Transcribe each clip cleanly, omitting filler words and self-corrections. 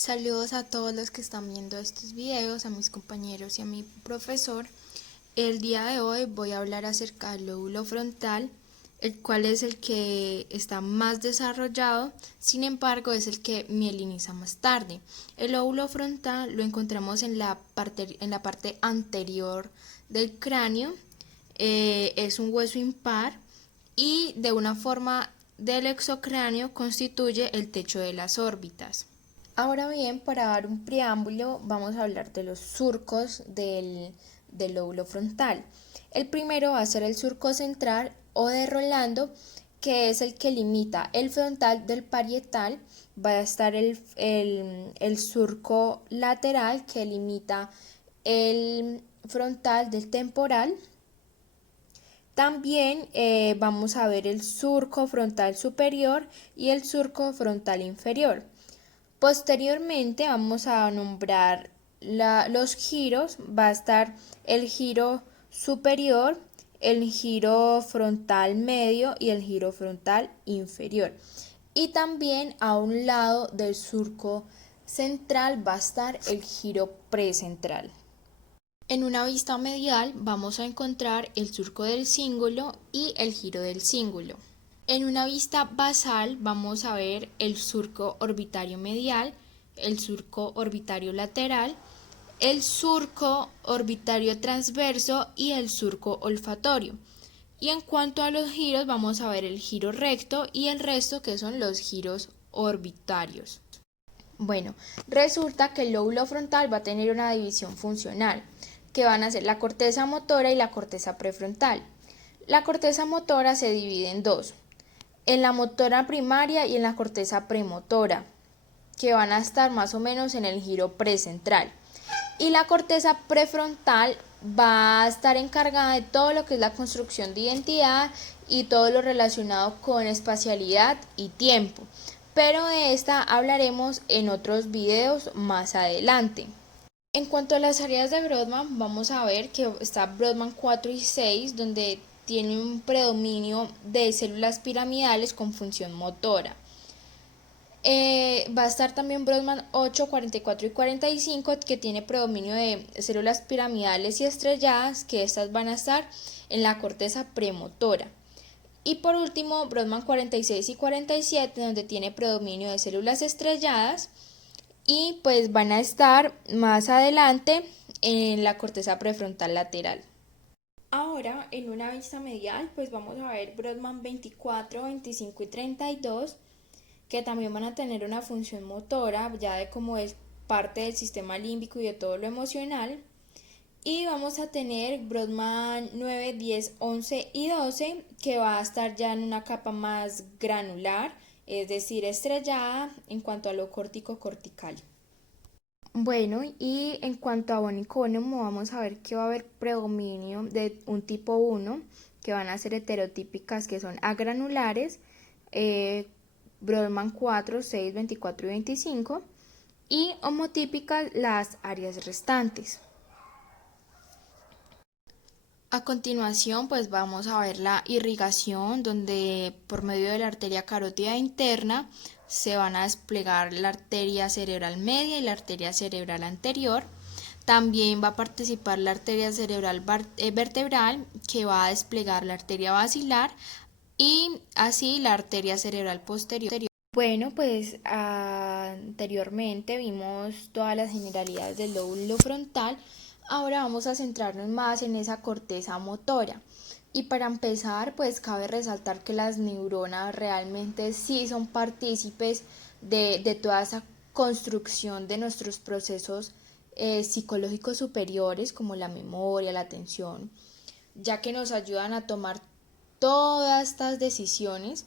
Saludos a todos los que están viendo estos videos, a mis compañeros y a mi profesor. El día de hoy voy a hablar acerca del lóbulo frontal, el cual es el que está más desarrollado, sin embargo es el que mieliniza más tarde. El lóbulo frontal lo encontramos en la parte anterior del cráneo, es un hueso impar y de una forma del exocráneo constituye el techo de las órbitas. Ahora bien, para dar un preámbulo, vamos a hablar de los surcos del lóbulo frontal. El primero va a ser el surco central o de Rolando, que es el que limita el frontal del parietal. Va a estar el surco lateral que limita el frontal del temporal. También vamos a ver el surco frontal superior y el surco frontal inferior. Posteriormente vamos a nombrar los giros. Va a estar el giro superior, el giro frontal medio y el giro frontal inferior. Y también a un lado del surco central va a estar el giro precentral. En una vista medial vamos a encontrar el surco del cíngulo y el giro del cíngulo. En una vista basal vamos a ver el surco orbitario medial, el surco orbitario lateral, el surco orbitario transverso y el surco olfatorio. Y en cuanto a los giros vamos a ver el giro recto y el resto, que son los giros orbitarios. Bueno, resulta que el lóbulo frontal va a tener una división funcional, que van a ser la corteza motora y la corteza prefrontal. La corteza motora se divide en dos, en la motora primaria y en la corteza premotora, que van a estar más o menos en el giro precentral. Y la corteza prefrontal va a estar encargada de todo lo que es la construcción de identidad y todo lo relacionado con espacialidad y tiempo. Pero de esta hablaremos en otros videos más adelante. En cuanto a las áreas de Brodmann, vamos a ver que está Brodmann 4 y 6, donde tiene un predominio de células piramidales con función motora. Va a estar también Brodmann 8, 44 y 45, que tiene predominio de células piramidales y estrelladas, que estas van a estar en la corteza premotora. Y por último, Brodmann 46 y 47, donde tiene predominio de células estrelladas y pues van a estar más adelante en la corteza prefrontal lateral. Ahora, en una vista medial, pues vamos a ver Brodmann 24, 25 y 32, que también van a tener una función motora, ya de como es parte del sistema límbico y de todo lo emocional. Y vamos a tener Brodmann 9, 10, 11 y 12, que va a estar ya en una capa más granular, es decir, estrellada en cuanto a lo córtico-cortical. Bueno, y en cuanto a bonicónimo, vamos a ver que va a haber predominio de un tipo 1, que van a ser heterotípicas, que son agranulares, Brodmann 4, 6, 24 y 25, y homotípicas las áreas restantes. A continuación, pues vamos a ver la irrigación, donde por medio de la arteria carótida interna se van a desplegar la arteria cerebral media y la arteria cerebral anterior. También va a participar la arteria cerebral vertebral, que va a desplegar la arteria basilar y así la arteria cerebral posterior. Bueno, pues anteriormente vimos todas las generalidades del lóbulo frontal. Ahora vamos a centrarnos más en esa corteza motora. Y para empezar, pues cabe resaltar que las neuronas realmente sí son partícipes de toda esa construcción de nuestros procesos psicológicos superiores, como la memoria, la atención, ya que nos ayudan a tomar todas estas decisiones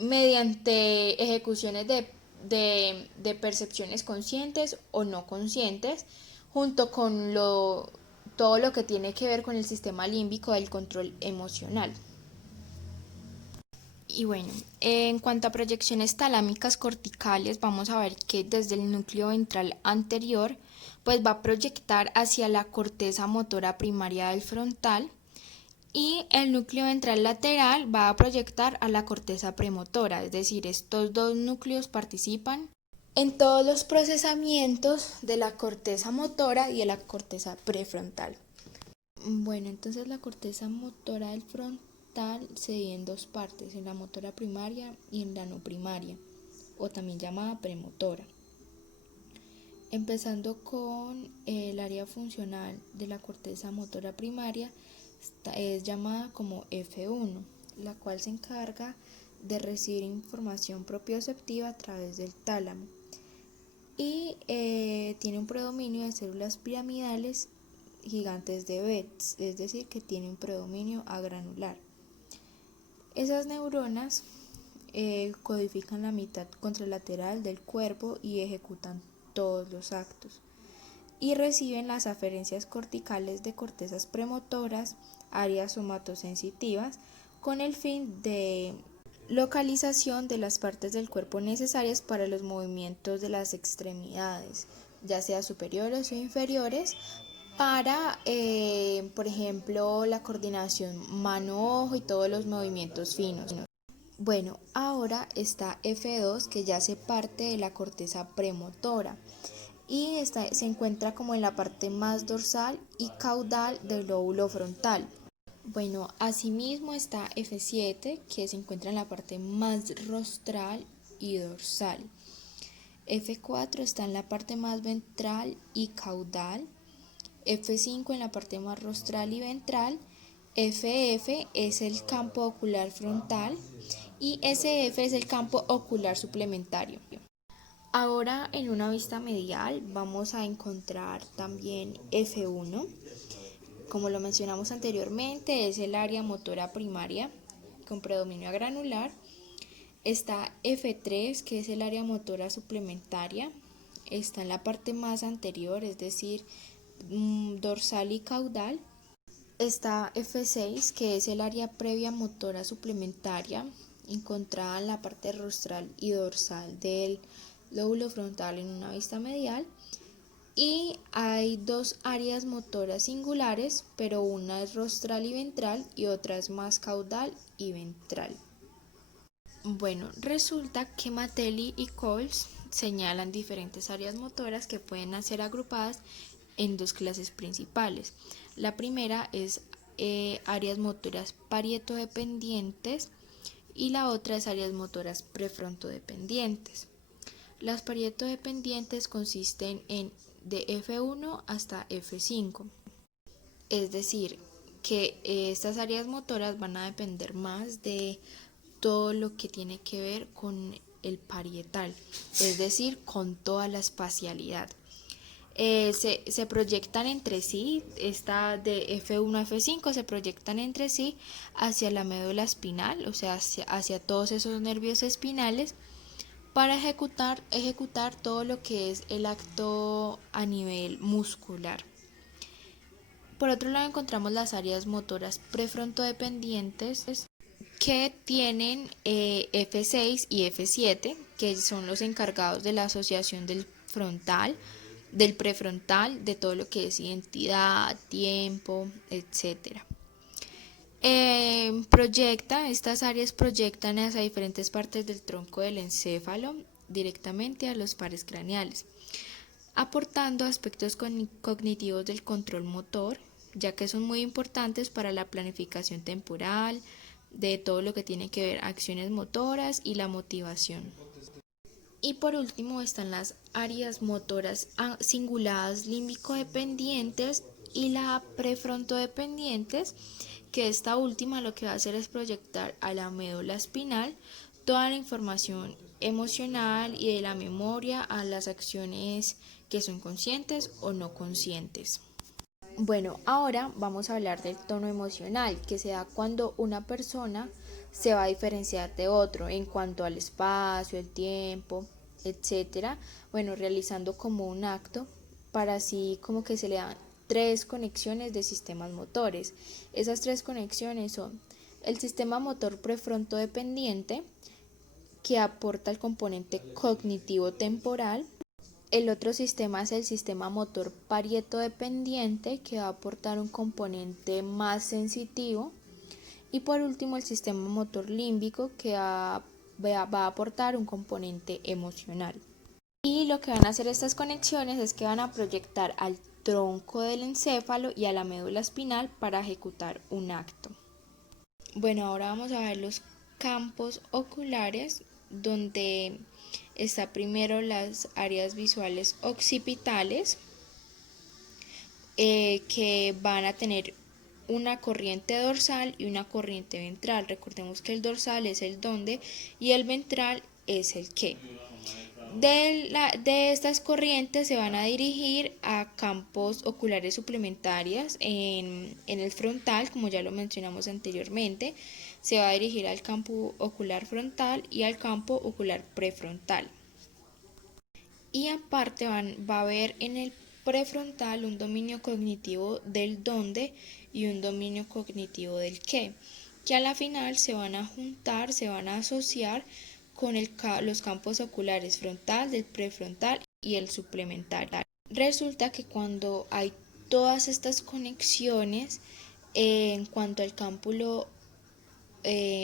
mediante ejecuciones de percepciones conscientes o no conscientes, junto con todo lo que tiene que ver con el sistema límbico del control emocional. Y bueno, en cuanto a proyecciones talámicas corticales, vamos a ver que desde el núcleo ventral anterior, pues va a proyectar hacia la corteza motora primaria del frontal, y el núcleo ventral lateral va a proyectar a la corteza premotora, es decir, estos dos núcleos participan en todos los procesamientos de la corteza motora y de la corteza prefrontal. Bueno, entonces la corteza motora del frontal se divide en dos partes, en la motora primaria y en la no primaria, o también llamada premotora. Empezando con el área funcional de la corteza motora primaria, es llamada como F1, la cual se encarga de recibir información propioceptiva a través del tálamo y tiene un predominio de células piramidales gigantes de Betz, es decir, que tiene un predominio agranular. Esas neuronas codifican la mitad contralateral del cuerpo y ejecutan todos los actos, y reciben las aferencias corticales de cortezas premotoras, áreas somatosensitivas, con el fin de localización de las partes del cuerpo necesarias para los movimientos de las extremidades, ya sea superiores o inferiores, para, por ejemplo, la coordinación mano-ojo y todos los movimientos finos. Bueno, ahora está F2, que ya hace parte de la corteza premotora y se encuentra como en la parte más dorsal y caudal del lóbulo frontal. Bueno, asimismo está F7, que se encuentra en la parte más rostral y dorsal. F4 está en la parte más ventral y caudal. F5 en la parte más rostral y ventral. FF es el campo ocular frontal y SF es el campo ocular suplementario. Ahora en una vista medial vamos a encontrar también F1. Como lo mencionamos anteriormente, es el área motora primaria con predominio granular. Está F3, que es el área motora suplementaria. Está en la parte más anterior, es decir, dorsal y caudal. Está F6, que es el área previa motora suplementaria, encontrada en la parte rostral y dorsal del lóbulo frontal en una vista medial. Y hay dos áreas motoras singulares, pero una es rostral y ventral y otra es más caudal y ventral. Bueno, resulta que Matelli y Coles señalan diferentes áreas motoras que pueden ser agrupadas en dos clases principales. La primera es áreas motoras parietodependientes y la otra es áreas motoras prefrontodependientes. Las parietodependientes consisten en de F1 hasta F5, es decir, que estas áreas motoras van a depender más de todo lo que tiene que ver con el parietal, es decir, con toda la espacialidad. Se proyectan entre sí, esta de F1 a F5 se proyectan entre sí hacia la médula espinal, o sea, hacia todos esos nervios espinales, para ejecutar todo lo que es el acto a nivel muscular. Por otro lado encontramos las áreas motoras prefrontodependientes que tienen F6 y F7, que son los encargados de la asociación del frontal, del prefrontal, de todo lo que es identidad, tiempo, etc. Estas áreas proyectan hacia diferentes partes del tronco del encéfalo directamente a los pares craneales, aportando aspectos cognitivos del control motor, ya que son muy importantes para la planificación temporal, de todo lo que tiene que ver acciones motoras y la motivación. Y por último están las áreas motoras cinguladas límbico-dependientes y la prefrontodependientes, que esta última lo que va a hacer es proyectar a la médula espinal toda la información emocional y de la memoria a las acciones que son conscientes o no conscientes. Bueno, ahora vamos a hablar del tono emocional, que se da cuando una persona se va a diferenciar de otro en cuanto al espacio, el tiempo, etcétera. Bueno, realizando como un acto para así como que se le dan 3 conexiones de sistemas motores. Esas 3 conexiones son el sistema motor prefrontodependiente, que aporta el componente cognitivo temporal. El otro sistema es el sistema motor parietodependiente, que va a aportar un componente más sensitivo. Y por último el sistema motor límbico, que va a aportar un componente emocional. Y lo que van a hacer estas conexiones es que van a proyectar al tronco del encéfalo y a la médula espinal para ejecutar un acto. Bueno, ahora vamos a ver los campos oculares, donde está primero las áreas visuales occipitales, que van a tener una corriente dorsal y una corriente ventral. Recordemos que el dorsal es el dónde y el ventral es el qué. De estas corrientes se van a dirigir a campos oculares suplementarias en el frontal, como ya lo mencionamos anteriormente. Se va a dirigir al campo ocular frontal y al campo ocular prefrontal. Y aparte va a haber en el prefrontal un dominio cognitivo del dónde y un dominio cognitivo del qué, que a la final se van a juntar, se van a asociar con los campos oculares frontal, del prefrontal y el suplementario. Resulta que cuando hay todas estas conexiones, en cuanto al campo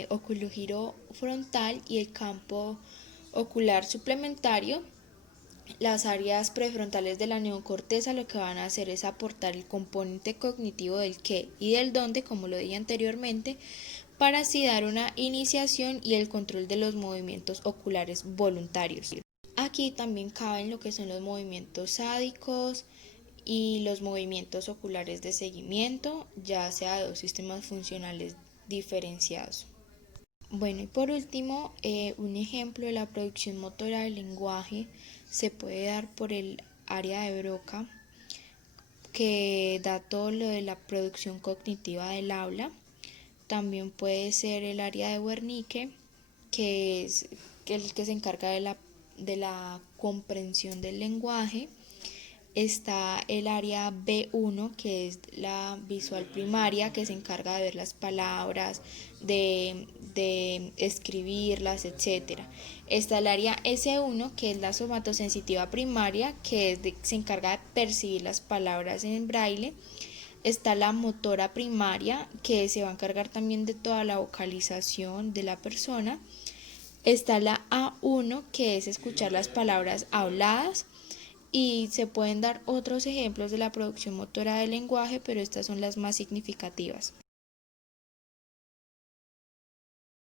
oculogiro frontal y el campo ocular suplementario, las áreas prefrontales de la neocorteza lo que van a hacer es aportar el componente cognitivo del qué y del dónde, como lo dije anteriormente, para así dar una iniciación y el control de los movimientos oculares voluntarios. Aquí también caben lo que son los movimientos sádicos y los movimientos oculares de seguimiento, ya sea de dos sistemas funcionales diferenciados. Bueno, y por último, un ejemplo de la producción motora del lenguaje se puede dar por el área de Broca, que da todo lo de la producción cognitiva del habla. También puede ser el área de Wernicke, que es el que se encarga de la comprensión del lenguaje. Está el área B1, que es la visual primaria, que se encarga de ver las palabras, de escribirlas, etc. Está el área S1, que es la somatosensitiva primaria, que se encarga de percibir las palabras en braille. Está la motora primaria, que se va a encargar también de toda la vocalización de la persona. Está la A1, que es escuchar las palabras habladas. Y se pueden dar otros ejemplos de la producción motora del lenguaje, pero estas son las más significativas.